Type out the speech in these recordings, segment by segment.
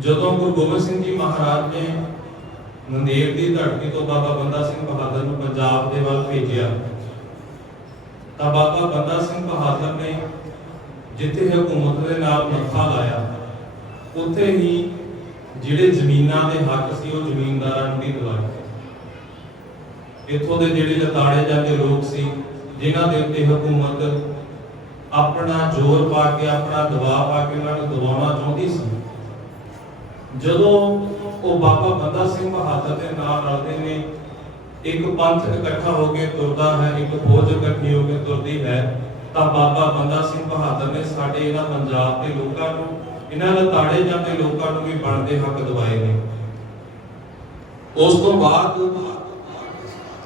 ਜਦੋਂ ਗੁਰੂ ਗੋਬਿੰਦ ਸਿੰਘ ਜੀ ਮਹਾਰਾਜ ਨੇ ਨੰਦੇੜ ਦੀ ਧਰਤੀ ਤੋਂ ਬਾਬਾ ਬੰਦਾ ਸਿੰਘ ਬਹਾਦਰ ਨੂੰ ਪੰਜਾਬ ਦੇ ਵੱਲ ਭੇਜਿਆ ਤਾਂ ਬਾਬਾ ਬੰਦਾ ਸਿੰਘ ਬਹਾਦਰ ਨੇ ਜਿੱਥੇ ਹਕੂਮਤ ਦੇ ਨਾਲ ਮੱਥਾ ਲਾਇਆ ਉੱਥੇ ਹੀ ਜਿਹੜੇ ਜ਼ਮੀਨਾਂ ਦੇ ਹੱਕ ਸੀ ਉਹ ਜ਼ਮੀਨਦਾਰਾਂ ਨੂੰ ਵੀ ਦਿਵਾਏ। ਇੱਥੋਂ ਦੇ ਜਿਹੜੇ ਲਤਾੜੇ ਜਾਂਦੇ ਲੋਕ ਸੀ ਜਿਨ੍ਹਾਂ ਦੇ ਉੱਤੇ ਹਕੂਮਤ ਆਪਣਾ ਜ਼ੋਰ ਪਾ ਕੇ ਆਪਣਾ ਦਬਾਅ ਪਾ ਕੇ ਉਹਨਾਂ ਨੂੰ ਦਬਾਉਣਾ ਚਾਹੁੰਦੀ ਸੀ, ਜਦੋਂ ਉਹ ਬਾਬਾ ਬੰਦਾ ਸਿੰਘ ਬਹਾਦਰ ਦੇ ਨਾਲ ਰਲਦੇ ਨੇ, ਇੱਕ ਪੰਥ ਇਕੱਠਾ ਹੋ ਕੇ ਤੁਰਦਾ ਹੈ, ਇੱਕ ਫੌਜ ਇਕੱਠੀ ਹੋ ਕੇ ਤੁਰਦੀ ਹੈ, ਤਾਂ ਬਾਬਾ ਬੰਦਾ ਸਿੰਘ ਬਹਾਦਰ ਨੇ ਸਾਡੇ ਇਹਨਾਂ ਪੰਜਾਬ ਦੇ ਲੋਕਾਂ ਨੂੰ, ਇਹਨਾਂ ਲਤਾੜੇ ਜਾਂਦੇ ਲੋਕਾਂ ਨੂੰ ਵੀ ਬਣਦੇ ਹੱਕ ਦਿਵਾਏ ਨੇ। ਉਸ ਤੋਂ ਬਾਅਦ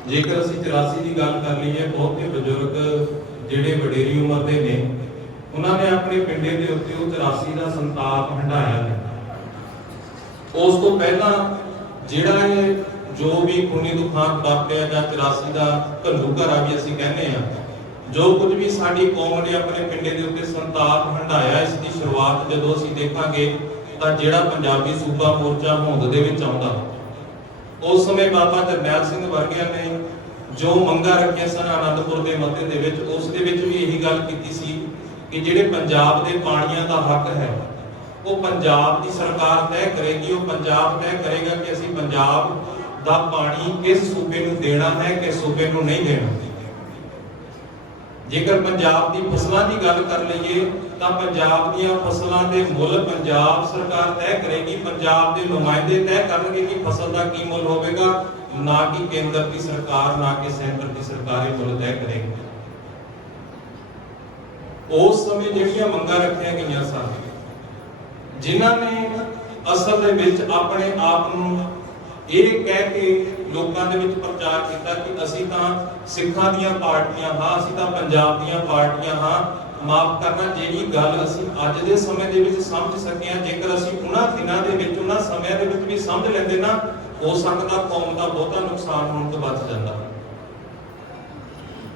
ਜੇਕਰ ਅਸੀਂ 84 ਦੀ ਗੱਲ ਕਰ ਲਈਏ, ਬਹੁਤੇ ਬਜ਼ੁਰਗ ਜਿਹੜੇ ਵਡੇਰੀ ਉਮਰ ਦੇ ਨੇ ਉਹਨਾਂ ਨੇ ਆਪਣੇ ਪਿੰਡੇ ਦੇ ਉੱਤੇ ਉਹ 84 ਦਾ ਸੰਤਾਪ ਹੰਢਾਇਆ ਹੈ। ਉਸ ਤੋਂ ਪਹਿਲਾਂ ਜਿਹੜਾ ਇਹ ਜੋ ਵੀ ਖੂਨੀ ਦੁਖਾਂਤ ਵਾਪਰਿਆ ਜਾਂ 84 ਦਾ ਘੱਲੂਘਾਰਾ ਵੀ ਅਸੀਂ ਕਹਿੰਦੇ ਆ, ਜੋ ਕੁਝ ਵੀ ਸਾਡੀ ਕੌਮ ਨੇ ਆਪਣੇ ਪਿੰਡੇ ਦੇ ਉੱਤੇ ਸੰਤਾਪ ਹੰਢਾਇਆ, ਇਸ ਦੀ ਸ਼ੁਰੂਆਤ ਜਦੋਂ ਅਸੀਂ ਦੇਖਾਂਗੇ ਤਾਂ ਜਿਹੜਾ ਪੰਜਾਬੀ ਸੂਬਾ ਮੋਰਚਾ ਹੋਂਦ ਦੇ ਵਿੱਚ ਆਉਂਦਾ, ਉਸ ਸਮੇਂ ਬਾਬਾ ਜਰਨੈਲ ਸਿੰਘ ਵਰਗਿਆਂ ਨੇ ਜੋ ਮੰਗਾਂ ਰੱਖੀਆਂ ਸਨ ਆਨੰਦਪੁਰ ਦੇ ਮੱਥੇ ਦੇ ਵਿੱਚ, ਉਸ ਦੇ ਵਿੱਚ ਵੀ ਇਹੀ ਗੱਲ ਕੀਤੀ ਸੀ ਕਿ ਜਿਹੜੇ ਪੰਜਾਬ ਦੇ ਪਾਣੀਆਂ ਦਾ ਹੱਕ ਹੈ ਉਹ ਪੰਜਾਬ ਦੀ ਸਰਕਾਰ ਤੈਅ ਕਰੇਗੀ। ਉਹ ਪੰਜਾਬ ਤੈਅ ਕਰੇਗਾ ਕਿ ਅਸੀਂ ਪੰਜਾਬ ਦਾ ਪਾਣੀ ਕਿਸ ਸੂਬੇ ਨੂੰ ਦੇਣਾ ਹੈ, ਕਿਸ ਸੂਬੇ ਨੂੰ ਨਹੀਂ ਦੇਣਾ। ਜੇਕਰ ਪੰਜਾਬ ਦੀ ਫਸਲਾਂ ਦੀ ਗੱਲ ਕਰ ਲਈਏ ਤਾਂ ਪੰਜਾਬ ਦੀਆਂ ਫਸਲਾਂ ਦੇ ਮੁੱਲ ਪੰਜਾਬ ਸਰਕਾਰ ਤੈਅ ਕਰੇਗੀ, ਪੰਜਾਬ ਦੇ ਨੁਮਾਇੰਦੇ ਤੈਅ ਕਰਨਗੇ ਕਿ ਫਸਲ ਦਾ ਕੀ ਮੁੱਲ ਹੋਵੇਗਾ, ਨਾ ਕਿ ਕੇਂਦਰ ਦੀ ਸਰਕਾਰ, ਨਾ ਕਿ ਸੈਂਟਰ ਦੀ ਸਰਕਾਰ ਇਹ ਮੁੱਲ ਤੈਅ ਕਰੇਗੀ। ਉਸ ਸਮੇਂ ਜਿਹੜੀਆਂ ਮੰਗਾਂ ਰੱਖੀਆਂ ਗਈਆਂ ਸਨ, ਜਿਨ੍ਹਾਂ ਨੇ ਅਸਲ ਦੇ ਵਿੱਚ ਆਪਣੇ ਆਪ ਨੂੰ ਇਹ ਕਹਿ ਕੇ ਲੋਕਾਂ ਦੇ ਵਿੱਚ ਪ੍ਰਚਾਰ ਕੀਤਾ ਕਿ ਅਸੀਂ ਤਾਂ ਸਿੱਖਾਂ ਦੀਆਂ ਪਾਰਟੀਆਂ ਹਾਂ, ਅਸੀਂ ਤਾਂ ਪੰਜਾਬ ਦੀਆਂ ਪਾਰਟੀਆਂ ਹਾਂ। ਮਾਫ ਕਰਨਾ, ਜਿਹੜੀ ਗੱਲ ਅਸੀਂ ਅੱਜ ਦੇ ਸਮੇਂ ਦੇ ਵਿੱਚ ਸਮਝ ਸਕੇ ਹਾਂ, ਜੇਕਰ ਅਸੀਂ ਉਹਨਾਂ ਦਿਨਾਂ ਦੇ ਵਿੱਚ, ਉਹਨਾਂ ਸਮਿਆਂ ਦੇ ਵਿੱਚ ਵੀ ਸਮਝ ਲੈਂਦੇ ਨਾ, ਹੋ ਸਕਦਾ ਕੌਮ ਦਾ ਬਹੁਤਾ ਨੁਕਸਾਨ ਹੋਣ ਤੋਂ ਬਚ ਜਾਂਦਾ।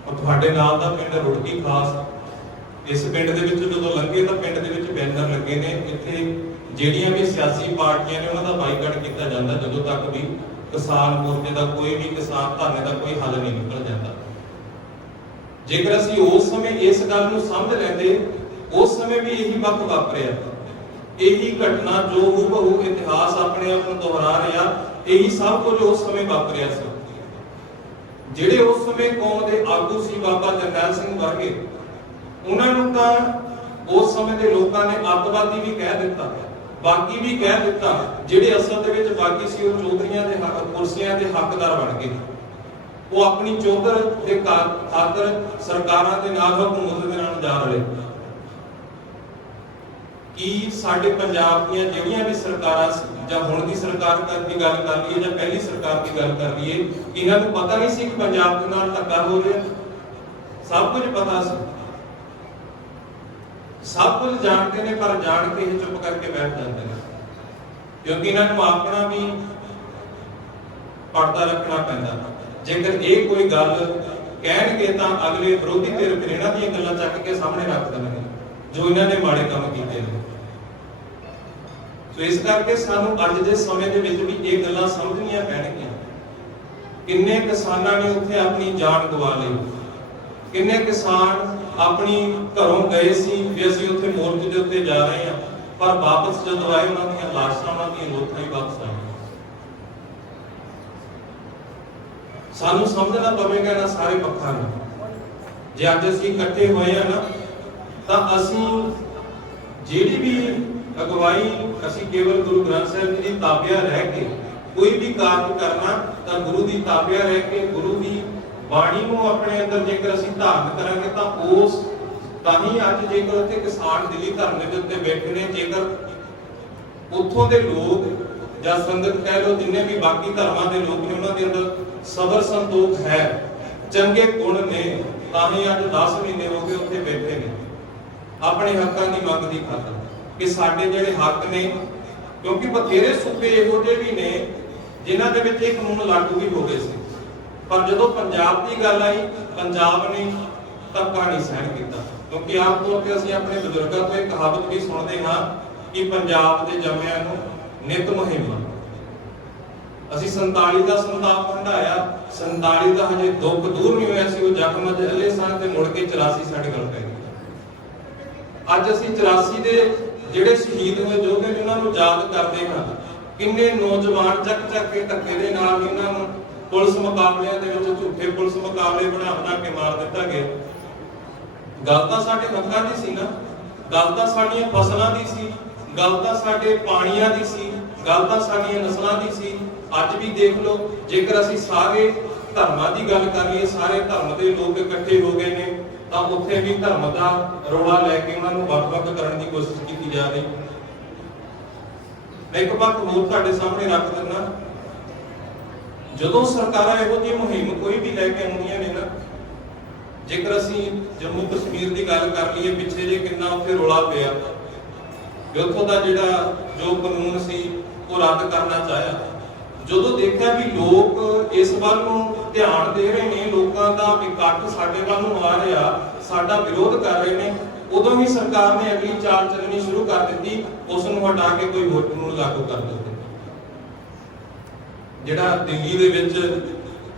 ਔਰ ਤੁਹਾਡੇ ਨਾਲ ਦਾ ਪਿੰਡ ਰੁੜਕੀ ਖਾਸ, ਇਸ ਪਿੰਡ ਦੇ ਵਿੱਚ ਜਦੋਂ ਲੰਘੇ ਤਾਂ ਪਿੰਡ ਦੇ ਵਿੱਚ ਬੈਨਰ ਲੱਗੇ ਨੇ, ਇੱਥੇ ਜਿਹੜੀਆਂ ਵੀ ਸਿਆਸੀ ਪਾਰਟੀਆਂ ਨੇ ਉਹਨਾਂ ਦਾ ਬਾਈਕਾਟ ਕੀਤਾ ਜਾਂਦਾ ਜਦੋਂ ਤੱਕ ਵੀ ਕਿਸਾਨ ਮੋਰਚੇ ਦਾ ਕੋਈ ਵੀ ਕਿਸਾਨ ਧਰਨੇ ਦਾ ਕੋਈ ਹੱਲ ਨਹੀਂ ਨਿਕਲ ਜਾਂਦਾ। ਜੇਕਰ ਅਸੀਂ ਉਸ ਸਮੇਂ ਇਸ ਗੱਲ ਨੂੰ ਸਮਝ ਲੈਂਦੇ, ਉਸ ਸਮੇਂ ਵੀ ਇਹੀ ਵਕਤ ਵਾਪਰਿਆ, ਇਹੀ ਘਟਨਾ ਜੋ ਹੂਬਹੂ ਇਤਿਹਾਸ ਆਪਣੇ ਆਪ ਨੂੰ ਦੁਹਰਾ ਰਿਹਾ, ਇਹੀ ਸਭ ਕੁਝ ਉਸ ਸਮੇਂ ਵਾਪਰਿਆ ਸੀ। ਜਿਹੜੇ ਉਸ ਸਮੇਂ ਕੌਮ ਦੇ ਆਗੂ ਸੀ ਬਾਬਾ ਜਰਨੈਲ ਸਿੰਘ ਵਰਗੇ, ਉਹਨਾਂ ਨੂੰ ਤਾਂ ਉਸ ਸਮੇਂ ਦੇ ਲੋਕਾਂ ਨੇ ਅੱਤਵਾਦੀ ਵੀ ਕਹਿ ਦਿੱਤਾ, ਬਾਗੀ ਵੀ ਕਹਿ ਦਿੱਤਾ। ਜਿਹੜੇ ਅਸਲ ਦੇ ਵਿੱਚ ਬਾਗੀ ਸੀ ਉਹ ਚੌਧਰੀਆਂ ਦੇ ਹੱਕ, ਕੁਰਸੀਆਂ ਦੇ ਹੱਕਦਾਰ ਬਣ ਗਏ। ਉਹ ਆਪਣੀ ਚੌਧਰ ਦੇ ਖਾਤਰ ਸਰਕਾਰਾਂ ਦੇ ਨਾਲ, ਹਕੂਮਤ ਦੇ ਨਾਲ ਜਾ ਰਹੇ। ਕੀ ਸਾਡੇ ਪੰਜਾਬ ਦੀਆਂ ਜਿਹੜੀਆਂ ਵੀ ਸਰਕਾਰਾਂ ਜਾਂ ਹੁਣ ਦੀ ਸਰਕਾਰ ਦੀ ਗੱਲ ਕਰ ਲਈਏ ਜਾਂ ਪਹਿਲੀ ਸਰਕਾਰ ਦੀ ਗੱਲ ਕਰ ਲਈਏ, ਇਹਨਾਂ ਨੂੰ ਪਤਾ ਨਹੀਂ ਸੀ ਕਿ ਪੰਜਾਬ ਦੇ ਨਾਲ ਧੱਕਾ ਹੋ ਰਿਹਾ? ਸਭ ਕੁਝ ਪਤਾ ਸੀ, ਸਭ ਕੁਝ ਜਾਣਦੇ ਨੇ, ਪਰ ਜਾਣ ਕੇ ਹੀ ਚੁੱਪ ਕਰਕੇ ਬੈਠ ਜਾਂਦੇ ਨੇ, ਕਿਉਂਕਿ ਇਹਨਾਂ ਨੂੰ ਆਪਣਾ ਵੀ ਪਰਦਾ ਰੱਖਣਾ ਪੈਂਦਾ। ਜੇਕਰ ਇਹ ਕੋਈ ਗੱਲ ਕਹਿਣਗੇ ਤਾਂ ਅਗਲੇ ਵਿਰੋਧੀ ਧਿਰ ਫਿਰ ਇਹਨਾਂ ਦੀਆਂ ਗੱਲਾਂ ਚੱਕ ਕੇ ਸਾਹਮਣੇ ਰੱਖ ਦੇਣਗੇ ਜੋ ਇਹਨਾਂ ਨੇ ਮਾੜੇ ਕੰਮ ਕੀਤੇ ਨੇ। ਸੋ ਇਸ ਕਰਕੇ ਸਾਨੂੰ ਅੱਜ ਦੇ ਸਮੇਂ ਦੇ ਵਿੱਚ ਵੀ ਇਹ ਗੱਲਾਂ ਸਮਝਣੀਆਂ ਪੈਣਗੀਆਂ। ਕਿੰਨੇ ਕਿਸਾਨਾਂ ਨੇ ਉੱਥੇ ਆਪਣੀ ਜਾਨ ਗਵਾ ਲਈ, ਕਿੰਨੇ ਕਿਸਾਨ ਆਪਣੀ ਘਰੋਂ ਗਏ ਸੀ ਵੀ ਅਸੀਂ ਉੱਥੇ ਮੋਰਚੇ ਦੇ ਉੱਤੇ ਜਾ ਰਹੇ ਹਾਂ, ਪਰ ਵਾਪਸ ਜਦੋਂ ਆਏ ਉਹਨਾਂ ਦੀਆਂ ਲਾਸ਼ਾਂ, ਉਹਨਾਂ ਦੀਆਂ ਲੋਥਾਂ ਹੀ ਵਾਪਸ ਆਈਆਂ। ਸਾਨੂੰ ਸਮਝਣਾ ਪਵੇਗਾ ਇਹਨਾਂ ਸਾਰੇ ਪੱਖਾਂ ਨੂੰ। ਜੇ ਅੱਜ ਅਸੀਂ ਇਕੱਠੇ ਹੋਏ ਆ ਨਾ, ਤਾਂ ਅਸੀਂ ਜਿਹੜੀ ਵੀ ਅਗਵਾਈ, ਅਸੀਂ ਕੇਵਲ ਗੁਰੂ ਗ੍ਰੰਥ ਸਾਹਿਬ ਜੀ ਦੀ ਤਾਬਿਆ ਰਹਿ ਕੇ ਕੋਈ ਵੀ ਕਾਰਜ ਕਰਨਾ ਤਾਂ ਗੁਰੂ ਦੀ ਤਾਬਿਆ ਰਹਿ ਕੇ, ਗੁਰੂ ਦੀ ਬਾਣੀ ਨੂੰ ਆਪਣੇ ਅੰਦਰ ਜੇਕਰ ਅਸੀਂ ਧਾਰਨ ਕਰਾਂਗੇ ਤਾਂ ਉਸ ਤਾਂ ਹੀ ਅੱਜ ਜੇਕਰ ਉੱਥੇ ਕਿਸਾਨ ਦਿੱਲੀ ਧਰਨੇ ਦੇ ਉੱਤੇ ਬੈਠੇ ਨੇ, ਜੇਕਰ ਉੱਥੋਂ ਦੇ ਲੋਕ ਜਾਂ ਸੰਗਤ ਕਹਿ ਲਓ, ਜਿੰਨੇ ਵੀ ਬਾਕੀ ਧਰਮਾਂ ਦੇ ਲੋਕ ਨੇ, ਉਹਨਾਂ ਦੇ ਅੰਦਰ ਸਬਰ ਸੰਤੋਖ ਹੈ, ਚੰਗੇ ਗੁਣ ਨੇ, ਤਾਂ ਹੀ ਅੱਜ 10 ਮਹੀਨੇ ਹੋ ਗਏ ਉੱਥੇ ਬੈਠੇ ਨੇ ਆਪਣੇ ਹੱਕਾਂ ਦੀ ਮੰਗ ਦੀ ਖਾਤਰ ਕਿ ਸਾਡੇ ਜਿਹੜੇ ਹੱਕ ਨੇ, ਕਿਉਂਕਿ ਬਥੇਰੇ ਸੂਬੇ ਇਹੋ ਜਿਹੇ ਵੀ ਨੇ ਜਿਨ੍ਹਾਂ ਦੇ ਵਿੱਚ ਇਹ ਕਾਨੂੰਨ ਲਾਗੂ ਵੀ ਹੋ ਗਏ ਸੀ, ਪਰ ਜਦੋਂ ਪੰਜਾਬ ਦੀ ਗੱਲ ਆਈ, ਪੰਜਾਬ ਨੇ ਧੱਕਾ ਨਹੀਂ ਸਹਿਣ ਕੀਤਾ। ਕਿਉਂਕਿ ਆਮ ਤੌਰ ਤੇ ਅਸੀਂ ਆਪਣੇ ਬਜ਼ੁਰਗਾਂ ਤੋਂ ਇਹ ਕਹਾਵਤ ਵੀ ਸੁਣਦੇ ਹਾਂ ਕਿ ਪੰਜਾਬ ਦੇ ਜੰਮਿਆਂ ਨੂੰ ਨਿਤ ਮੁਹਿੰਮਾਂ। ਅਸੀਂ 47 ਦਾ ਸੰਤਾਪ ਹੰਢਾਇਆ, 47 ਦਾ ਹਜੇ ਦੁੱਖ ਦੂਰ ਨਹੀਂ ਹੋਇਆ ਸੀ, ਉਹ ਜ਼ਖਮ ਅਜੇ ਹਲੇ ਸਨ ਤੇ ਮੁੜ ਕੇ 84 ਸਾਡੇ ਕੋਲ ਪੈ ਗਈ। ਅੱਜ ਅਸੀਂ 84 ਦੇ ਜਿਹੜੇ ਸ਼ਹੀਦ ਹੋਏ ਯੋਧੇ ਨੇ ਉਹਨਾਂ ਨੂੰ ਯਾਦ ਕਰਦੇ ਹਾਂ। ਕਿੰਨੇ ਨੌਜਵਾਨ ਚੱਕ ਕੇ ਧੱਕੇ ਦੇ ਨਾਲ ਇਹਨਾਂ ਨੂੰ ਪੁਲਿਸ ਮੁਕਾਬਲਿਆਂ ਦੇ ਵਿੱਚ ਝੂਠੇ ਪੁਲਿਸ ਮੁਕਾਬਲੇ ਬਣਾ ਕੇ ਮਾਰ ਦਿੱਤਾ ਗਿਆ। ਗੱਲ ਤਾਂ ਸਾਡੇ ਹੱਕਾਂ ਦੀ ਸੀ ਨਾ, ਗੱਲ ਤਾਂ ਸਾਡੀਆਂ ਫਸਲਾਂ ਦੀ ਸੀ, ਗੱਲ ਤਾਂ ਸਾਡੇ ਪਾਣੀਆਂ ਦੀ ਸੀ, ਗੱਲ ਤਾਂ ਸਾਡੀਆਂ ਨਸਲਾਂ ਦੀ ਸੀ। ਅੱਜ ਵੀ ਦੇਖ ਲਓ, ਜੇਕਰ ਅਸੀਂ ਸਾਰੇ ਧਰਮਾਂ ਦੀ ਗੱਲ ਕਰ ਲਈਏ, ਸਾਰੇ ਧਰਮ ਦੇ ਲੋਕ ਇਕੱਠੇ ਹੋ ਗਏ ਨੇ, ਤਾਂ ਉੱਥੇ ਵੀ ਧਰਮ ਦਾ ਰੌਲਾ ਲੈ ਕੇ ਉਹਨਾਂ ਨੂੰ ਵੱਖ-ਵੱਖ ਕਰਨ ਦੀ ਕੋਸ਼ਿਸ਼ ਕੀਤੀ ਜਾ ਰਹੀ। ਮੈਂ ਇੱਕ ਪੱਖ ਹੋਰ ਤੁਹਾਡੇ ਸਾਹਮਣੇ ਰੱਖ ਦਿੰਦਾ। ਜਦੋਂ ਸਰਕਾਰਾਂ ਇਹੋ ਜਿਹੀ ਮੁਹਿੰਮ ਕੋਈ ਵੀ ਲੈ ਕੇ ਆਉਂਦੀਆਂ ਨੇ ਨਾ, ਜੇਕਰ ਅਸੀਂ ਜੰਮੂ ਕਸ਼ਮੀਰ ਦੀ ਗੱਲ ਕਰ ਲਈਏ, ਪਿੱਛੇ ਜੇ ਕਿੰਨਾ ਉੱਥੇ ਰੌਲਾ ਪਿਆ ਕਿ ਉੱਥੋਂ ਦਾ ਜਿਹੜਾ ਜੋ ਕਾਨੂੰਨ ਸੀ ਉਹ ਰੱਦ ਕਰਨਾ ਚਾਹਿਆ। ਜਦੋਂ ਦੇਖਿਆ ਵੀ ਲੋਕ ਇਸ ਵੱਲ ਨੂੰ ਧਿਆਨ ਦੇ ਰਹੇ ਨੇ, ਲੋਕਾਂ ਦਾ ਇਕੱਠ ਸਾਡੇ ਵੱਲ ਨੂੰ ਆ ਰਿਹਾ, ਸਾਡਾ ਵਿਰੋਧ ਕਰ ਰਹੇ ਨੇ, ਉਦੋਂ ਹੀ ਸਰਕਾਰ ਨੇ ਅਗਲੀ ਚਾਲ ਚੱਲਣੀ ਸ਼ੁਰੂ ਕਰ ਦਿੱਤੀ, ਉਸ ਨੂੰ ਹਟਾ ਕੇ ਕੋਈ ਹੋਰ ਕਾਨੂੰਨ ਲਾਗੂ ਕਰ ਦਿੱਤੇ। ਜਿਹੜਾ ਦਿੱਲੀ ਦੇ ਵਿੱਚ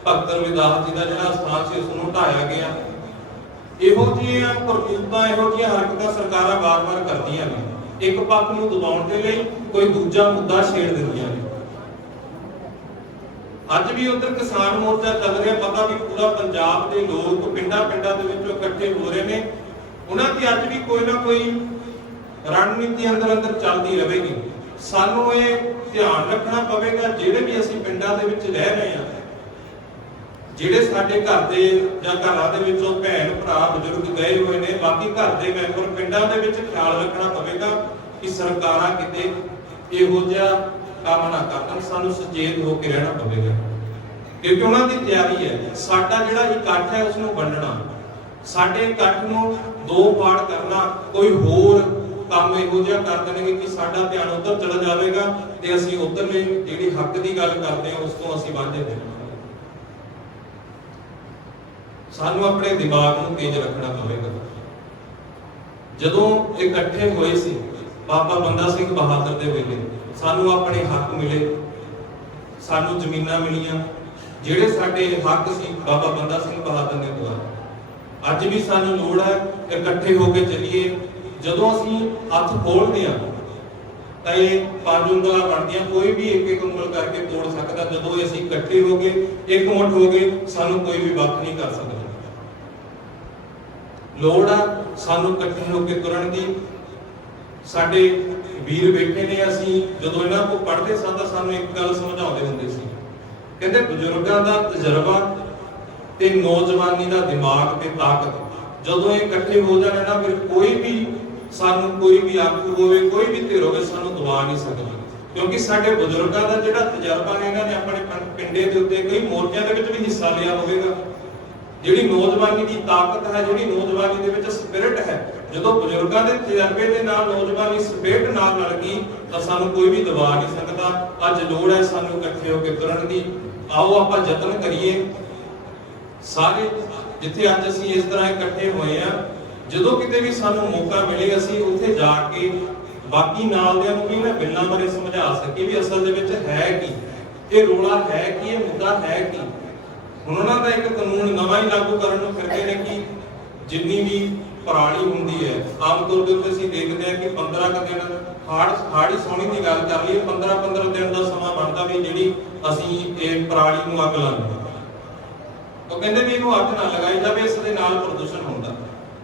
ਭਗਤ ਰਵਿਦਾਸ ਜੀ ਦਾ ਜਿਹੜਾ ਸਥਾਨ ਸੀ ਉਸ ਨੂੰ ਢਾਇਆ ਗਿਆ। ਇਹੋ ਜਿਹੀਆਂ ਕਰਤੂਤਾਂ, ਇਹੋ ਜਿਹੀਆਂ ਹਰਕਤਾਂ ਸਰਕਾਰਾਂ ਵਾਰ-ਵਾਰ ਕਰਦੀਆਂ ਨੇ। ਇੱਕ ਪੱਖ ਨੂੰ ਦਬਾਉਣ ਦੇ ਲਈ ਕੋਈ ਦੂਜਾ ਮੁੱਦਾ ਛੇੜ ਦਿੰਦੀਆਂ ਨੇ। ਅੱਜ ਵੀ ਉਧਰ ਕਿਸਾਨ ਮੋਰਚਾ ਚੱਲ ਰਿਹਾ, ਪਤਾ ਵੀ ਪੂਰਾ ਪੰਜਾਬ ਦੇ ਲੋਕ ਪਿੰਡਾਂ ਦੇ ਵਿੱਚੋਂ ਇਕੱਠੇ ਹੋ ਰਹੇ ਨੇ। ਉਹਨਾਂ ਦੀ ਅੱਜ ਵੀ ਕੋਈ ਨਾ ਕੋਈ ਰਣਨੀਤੀ ਅੰਦਰ ਚੱਲਦੀ ਰਹੇਗੀ। ਸਾਨੂੰ ਇਹ ਧਿਆਨ ਰੱਖਣਾ ਪਵੇਗਾ, ਜਿਹੜੇ ਵੀ ਅਸੀਂ ਪਿੰਡਾਂ ਦੇ ਵਿੱਚ ਰਹਿ ਰਹੇ ਹਾਂ, ਜਿਹੜੇ ਸਾਡੇ ਘਰ ਦੇ ਜਾਂ ਘਰਾਂ ਦੇ ਵਿੱਚੋਂ ਭੈਣ ਭਰਾ ਬਜ਼ੁਰਗ ਗਏ ਹੋਏ ਨੇ, ਬਾਕੀ ਘਰ ਦੇ ਮੈਂਬਰ ਪਿੰਡਾਂ ਦੇ ਵਿੱਚ ਖਿਆਲ ਰੱਖਣਾ ਪਵੇਗਾ ਕਿ ਸਰਕਾਰਾਂ ਕਿਤੇ ਇਹੋ ਜਿਹਾ ਕੰਮ ਨਾ ਕਰਨ। ਸਾਨੂੰ ਸੁਚੇਤ ਹੋ ਕੇ ਰਹਿਣਾ ਪਵੇਗਾ, ਕਿਉਂਕਿ ਉਹਨਾਂ ਦੀ ਤਿਆਰੀ ਹੈ ਸਾਡਾ ਜਿਹੜਾ ਇਕੱਠ ਹੈ ਉਸ ਨੂੰ ਵੰਡਣਾ, ਸਾਡੇ ਇਕੱਠ ਨੂੰ ਦੋ ਪਾੜ ਕਰਨਾ। ਕੋਈ ਹੋਰ ਕੰਮ ਇਹੋ ਜਿਹਾ ਕਰ ਦੇਣਗੇ ਕਿ ਸਾਡਾ ਧਿਆਨ ਉੱਧਰ ਚਲਾ ਜਾਵੇਗਾ ਤੇ ਅਸੀਂ ਉੱਧਰਲੇ ਜਿਹੜੀ ਹੱਕ ਦੀ ਗੱਲ ਕਰਦੇ ਹਾਂ ਉਸ ਤੋਂ ਅਸੀਂ ਵਾਂਝੇ ਹੋ ਜਾਵਾਂਗੇ। ਸਾਨੂੰ ਆਪਣੇ ਦਿਮਾਗ ਨੂੰ ਤੇਜ਼ ਰੱਖਣਾ ਪਵੇਗਾ। ਜਦੋਂ ਇਕੱਠੇ ਹੋਏ ਸੀ ਬਾਬਾ ਬੰਦਾ ਸਿੰਘ ਬਹਾਦਰ ਦੇ ਵੇਲੇ, ਸਾਨੂੰ ਆਪਣੇ ਹੱਕ ਮਿਲੇ, ਸਾਨੂੰ ਜ਼ਮੀਨਾਂ ਮਿਲੀਆਂ, ਜਿਹੜੇ ਸਾਡੇ ਹੱਕ ਸੀ ਬਾਬਾ ਬੰਦਾ ਸਿੰਘ ਬਹਾਦਰ ਨੇ ਦਵਾਏ। ਅੱਜ ਵੀ ਸਾਨੂੰ ਲੋੜ ਹੈ ਇਕੱਠੇ ਹੋ ਕੇ ਚੱਲੀਏ। ਜਦੋਂ ਅਸੀਂ ਹੱਥ ਖੋਲਦੇ ਹਾਂ ਤਾਂ ਇਹ ਪੰਜ ਉਂਗਲਾਂ ਬਣਦੀਆਂ, ਕੋਈ ਵੀ ਇੱਕ ਉਂਗਲ ਕਰਕੇ ਤੋੜ ਸਕਦਾ। ਜਦੋਂ ਅਸੀਂ ਇਕੱਠੇ ਹੋ ਗਏ, ਇੱਕ ਮੁੱਠ ਹੋ ਗਏ, ਸਾਨੂੰ ਕੋਈ ਵੀ ਵੱਖ ਨਹੀਂ ਕਰ ਸਕਦਾ। ਲੋੜ ਆ ਸਾਨੂੰ ਇਕੱਠੇ ਹੋ ਕੇ ਤੁਰਨ ਦੀ। ਸਾਡੇ ਵੀਰ ਬੈਠੇ ਨੇ, ਅਸੀਂ ਜਦੋਂ ਇਹਨਾਂ ਕੋਲ ਪੜ੍ਹਦੇ ਸਾਂ ਤਾਂ ਸਾਨੂੰ ਇੱਕ ਗੱਲ ਸਮਝਾਉਂਦੇ ਹੁੰਦੇ ਸੀ, ਕਹਿੰਦੇ ਬਜ਼ੁਰਗਾਂ ਦਾ ਤਜਰਬਾ ਤੇ ਨੌਜਵਾਨੀ ਦਾ ਦਿਮਾਗ ਤੇ ਤਾਕਤ ਜਦੋਂ ਇਹ ਇਕੱਠੇ ਹੋ ਜਾਣ ਨਾ, ਫਿਰ ਕੋਈ ਵੀ ਸਾਨੂੰ ਕੋਈ ਵੀ ਆਗੂ ਹੋਵੇ, ਕੋਈ ਵੀ ਧਿਰ ਹੋਵੇ, ਸਾਨੂੰ ਦਬਾ ਨਹੀਂ ਸਕਦਾ। ਕਿਉਂਕਿ ਸਾਡੇ ਬਜ਼ੁਰਗਾਂ ਦਾ ਜਿਹੜਾ ਤਜਰਬਾ ਹੈ, ਇਹਨਾਂ ਨੇ ਆਪਣੇ ਪਿੰਡੇ ਦੇ ਉੱਤੇ ਕਈ ਮੋਰਚਿਆਂ ਦੇ ਵਿੱਚ ਵੀ ਹਿੱਸਾ ਲਿਆ ਹੋਵੇਗਾ। ਜਿਹੜੀ ਨੌਜਵਾਨੀ ਦੀ ਤਾਕਤ ਹੈ, ਜਿਹੜੀ ਨੌਜਵਾਨੀ ਦੇ ਵਿੱਚ ਸਪਿਰਿਟ ਹੈ, ਜਦੋਂ ਬਜ਼ੁਰਗਾਂ ਦੇ ਤਜਰਬੇ ਦੇ ਨਾਲ ਨੌਜਵਾਨੀ ਸਪਿਰਿਟ ਨਾਲ ਲੜ ਗਈ ਤਾਂ ਸਾਨੂੰ ਕੋਈ ਵੀ ਦਬਾ ਨਹੀਂ ਸਕਦਾ। ਅੱਜ ਲੋੜ ਹੈ ਸਾਨੂੰ ਇਕੱਠੇ ਹੋ ਕੇ ਤੁਰਨ ਦੀ। ਆਓ ਆਪਾਂ ਯਤਨ ਕਰੀਏ ਸਾਰੇ, ਜਿੱਥੇ ਅੱਜ ਅਸੀਂ ਇਸ ਤਰ੍ਹਾਂ ਇਕੱਠੇ ਹੋਏ ਆ, ਜਦੋਂ ਕਿਤੇ ਵੀ ਸਾਨੂੰ ਮੌਕਾ ਮਿਲੇ ਅਸੀਂ ਉੱਥੇ ਜਾ ਕੇ ਬਾਕੀ ਨਾਲਦਿਆਂ ਨੂੰ ਵੀ ਇਹਨਾਂ ਬਿੱਲਾਂ ਬਾਰੇ ਸਮਝਾ ਸਕੀਏ ਵੀ ਅਸਲ ਦੇ ਵਿੱਚ ਹੈ ਕੀ, ਇਹ ਰੌਲਾ ਹੈ ਕੀ, ਇਹ ਮੁੱਦਾ ਹੈ ਕੀ। ਹੁਣ ਉਹਨਾਂ ਦਾ ਇੱਕ ਕਾਨੂੰਨ ਨਵਾਂ ਹੀ ਲਾਗੂ ਕਰਨ ਨੂੰ ਫਿਰਦੇ ਨੇ ਕਿ ਜਿੰਨੀ ਵੀ ਪਰਾਲੀ ਹੁੰਦੀ ਹੈ, ਆਮ ਤੌਰ ਤੇ ਅਸੀਂ ਦੇਖਦੇ ਹਾਂ ਕਿ 15 ਦਿਨ ਹਾੜੀ ਸੌਣੀ ਦੀ ਗੱਲ ਕਰ ਲਈਏ, 15 ਦਿਨ ਦਾ ਸਮਾਂ ਬਣਦਾ ਵੀ ਜਿਹੜੀ ਅਸੀਂ ਇਹ ਪਰਾਲੀ ਨੂੰ ਅੱਗ ਲਾਉਂਦੇ। ਉਹ ਕਹਿੰਦੇ ਵੀ ਇਹਨੂੰ ਅੱਗ ਨਾ ਲਗਾਈ ਜਾਵੇ, ਇਸ ਦੇ ਨਾਲ ਪ੍ਰਦੂਸ਼ਣ ਹੁੰਦਾ।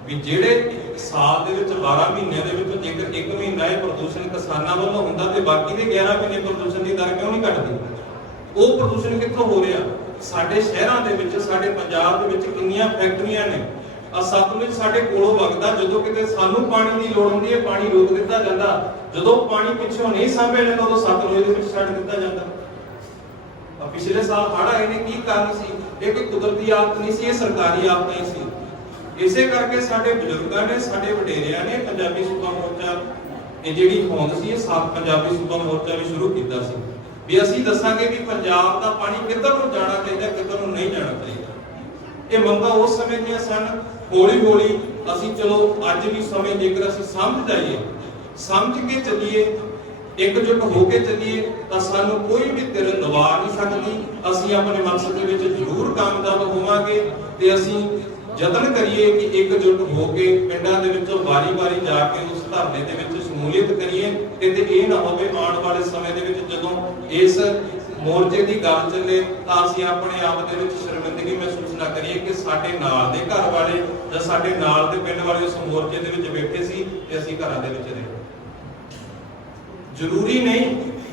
ਵੀ ਜਿਹੜੇ ਸਾਲ ਦੇ ਵਿੱਚ 12 ਮਹੀਨਿਆਂ ਦੇ ਵਿੱਚ ਜੇਕਰ ਇੱਕ ਮਹੀਨਾ ਇਹ ਪ੍ਰਦੂਸ਼ਣ ਕਿਸਾਨਾਂ ਵੱਲੋਂ ਹੁੰਦਾ ਤੇ ਬਾਕੀ ਦੇ 11 ਮਹੀਨੇ ਪ੍ਰਦੂਸ਼ਣ ਦੀ ਦਰ ਕਿਉਂ ਨਹੀਂ ਘਟਦੀ? ਉਹ ਪ੍ਰਦੂਸ਼ਣ ਕਿੱਥੋਂ ਹੋ ਰਿਹਾ? ਸਾਡੇ ਸ਼ਹਿਰਾਂ ਦੇ ਵਿੱਚ, ਸਾਡੇ ਪੰਜਾਬ ਦੇ ਵਿੱਚ ਕਿੰਨੀਆਂ ਫੈਕਟਰੀਆਂ ਨੇ। ਸਤਲੁਜ ਸਾਡੇ ਕੋਲੋਂ ਵਗਦਾ, ਜਦੋਂ ਕਿਤੇ ਸਾਨੂੰ ਪਾਣੀ ਦੀ ਲੋੜ ਹੁੰਦੀ ਹੈ ਪਾਣੀ ਰੋਕ ਦਿੱਤਾ ਜਾਂਦਾ, ਜਦੋਂ ਪਾਣੀ ਪਿੱਛੋਂ ਨਹੀਂ ਸਾਂਭਿਆ ਜਾਂਦਾ ਉਦੋਂ ਸਤਲੁਜ ਦੇ ਵਿੱਚ ਛੱਡ ਦਿੱਤਾ ਜਾਂਦਾ। ਪਿਛਲੇ ਸਾਲ ਹੜ੍ਹ ਆਏ ਨੇ, ਕੀ ਕਾਰਨ ਸੀ? ਇਹ ਕੋਈ ਕੁਦਰਤੀ ਆਫਤ ਨਹੀਂ ਸੀ, ਇਹ ਸਰਕਾਰੀ ਆਫਤ ਹੀ ਸੀ। ਇਸੇ ਕਰਕੇ ਸਾਡੇ ਬਜ਼ੁਰਗਾਂ ਨੇ, ਸਾਡੇ ਵਡੇਰਿਆਂ ਨੇ ਪੰਜਾਬੀ ਸੂਬਾ ਮੋਰਚਾ ਇਹ ਜਿਹੜੀ ਹੋਂਦ ਸੀ, ਇਹ ਸਾਫ਼ ਪੰਜਾਬੀ ਸੂਬਾ ਮੋਰਚਾ ਵੀ ਸ਼ੁਰੂ ਕੀਤਾ ਸੀ ਵੀ ਅਸੀਂ ਦੱਸਾਂਗੇ ਵੀ ਪੰਜਾਬ ਦਾ ਪਾਣੀ ਕਿੱਧਰ ਨੂੰ ਜਾਣਾ ਚਾਹੀਦਾ, ਕਿੱਧਰ ਨੂੰ ਨਹੀਂ ਜਾਣਾ ਚਾਹੀਦਾ। ਇਹ ਮੰਗਾਂ ਉਸ ਸਮੇਂ ਦੀਆਂ ਸਨ। ਹੌਲੀ ਹੌਲੀ ਅਸੀਂ ਚਲੋ ਅੱਜ ਵੀ ਸਮੇਂ ਜੇਕਰ ਅਸੀਂ ਸਮਝ ਜਾਈਏ, ਸਮਝ ਕੇ ਚੱਲੀਏ एकजुट होके चलिए तो सानू कोई भी धिर दबा नहीं सकती। असीं अपने मकसद दे विच जरूर कामयाब होवांगे ते असीं यतन करिए कि एकजुट होके पिंडां दे विचों वारी-वारी जाके उस धरने दे विच शमूलियत करिए। किते इह ना होवे आउण वाले समय दे विच जदों इस मोर्चे की गल चले तो असीं अपने आप दे विच शर्मिंदगी महसूस ना करिए कि साडे नाल दे घर वाले जां साडे नाल दे पिंड वाले उस मोर्चे दे विच बैठे सी ते असीं घरां दे विच रहे। जरूरी नहीं,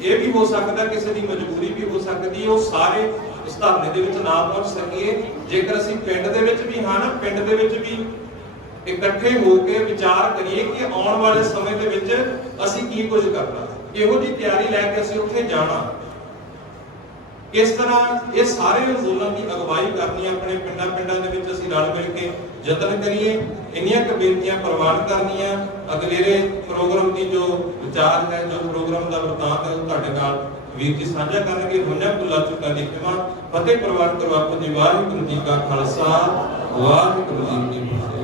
ये भी हो सकता किसी की मजबूरी भी हो सकती है, वो सारे उस धरने दे विच ना पहुंच सकिए। जेकर असीं पिंड दे विच भी हां ना, पिंड दे विच भी इकट्ठे होकर विचार करिए कि आने वाले समय दे विच असीं की कुछ करना, किहो जी तैयारी लैके असीं उत्थे जाना, किस तरह ये सारे अंदोलन की अगवाई करनी अपने पिंडां पिंडां दे विच असीं रल मिल के यतन करिए। इन्नियां क बेनतियां प्रवान करनियां। अगलेरे प्रोग्राम की जो विचार है, जो प्रोग्राम का वृतांत है, तुहाडे नाल वीर जी साझा करनगे। होइयां भुल्लां चुकां दी खिमा फतेह प्रवान करो। आपो जी वाहिगुरू जी का खालसा, वाहिगुरू जी की फतेह।